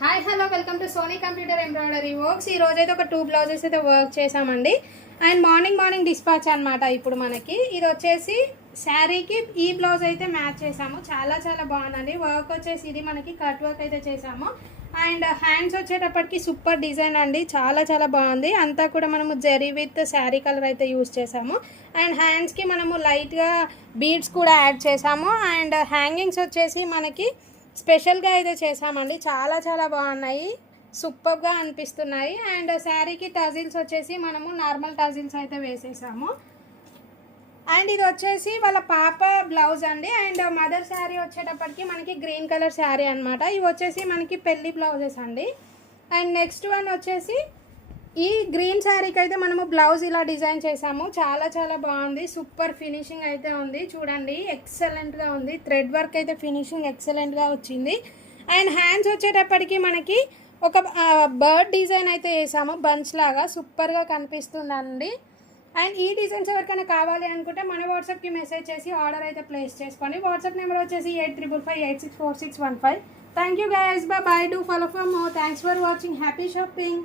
Hi hello welcome to Sony computer embroidery works. ఈ రోజైతే ఒక 2 బ్లౌజెస్ అయితే వర్క్ చేసామండి. అండ్ మార్నింగ్ డిస్పాచ్ అనమాట. ఇప్పుడు మనకి ఇది వచ్చేసి శారీకి ఈ బ్లౌజ్ అయితే మ్యాచ్ చేసాము. చాలా బాగుందండి. వర్క్ వచ్చేసి ఇది మనకి కట్ వర్క్ అయితే చేసాము. అండ్ హ్యాండ్స్ వచ్చేటప్పటికి సూపర్ డిజైన్ అండి. చాలా బాగుంది. అంతా కూడా మనము జెరీ విత్ శారీ కలర్ అయితే యూజ్ చేసాము. అండ్ హ్యాండ్స్కి మనము లైట్గా బీడ్స్ కూడా యాడ్ చేసాము. అండ్ హ్యాంగింగ్స్ వచ్చేసి మనకి స్పెషల్గా అయితే చేసామండి. చాలా బాగున్నాయి, సూపర్గా అనిపిస్తున్నాయి. అండ్ శారీకి టజిల్స్ వచ్చేసి మనము నార్మల్ టజిల్స్ అయితే వేసేసాము. అండ్ ఇది వచ్చేసి వాళ్ళ పాప బ్లౌజ్ అండి. అండ్ మదర్ శారీ వచ్చేటప్పటికి మనకి గ్రీన్ కలర్ శారీ అనమాట. ఇవి వచ్చేసి మనకి పెళ్లి బ్లౌజెస్ అండి. అండ్ నెక్స్ట్ వన్ వచ్చేసి ఈ గ్రీన్ శారీకి అయితే మనము బ్లౌజ్ ఇలా డిజైన్ చేసాము. చాలా బాగుంది. సూపర్ ఫినిషింగ్ అయితే ఉంది. చూడండి, ఎక్సలెంట్గా ఉంది. థ్రెడ్ వర్క్ అయితే ఫినిషింగ్ ఎక్సలెంట్గా వచ్చింది. అండ్ హ్యాండ్స్ వచ్చేటప్పటికి మనకి ఒక బర్డ్ డిజైన్ అయితే వేసాము, బంచ్ లాగా. సూపర్గా కనిపిస్తుందండి. అండ్ ఈ డిజైన్స్ ఎవరికైనా కావాలి అనుకుంటే మన వాట్సాప్కి మెసేజ్ చేసి ఆర్డర్ అయితే ప్లేస్ చేసుకోండి. వాట్సాప్ నెంబర్ వచ్చేసి 8555864615. Thank you guys, bye. Do follow for more. Thanks for watching. Happy shopping.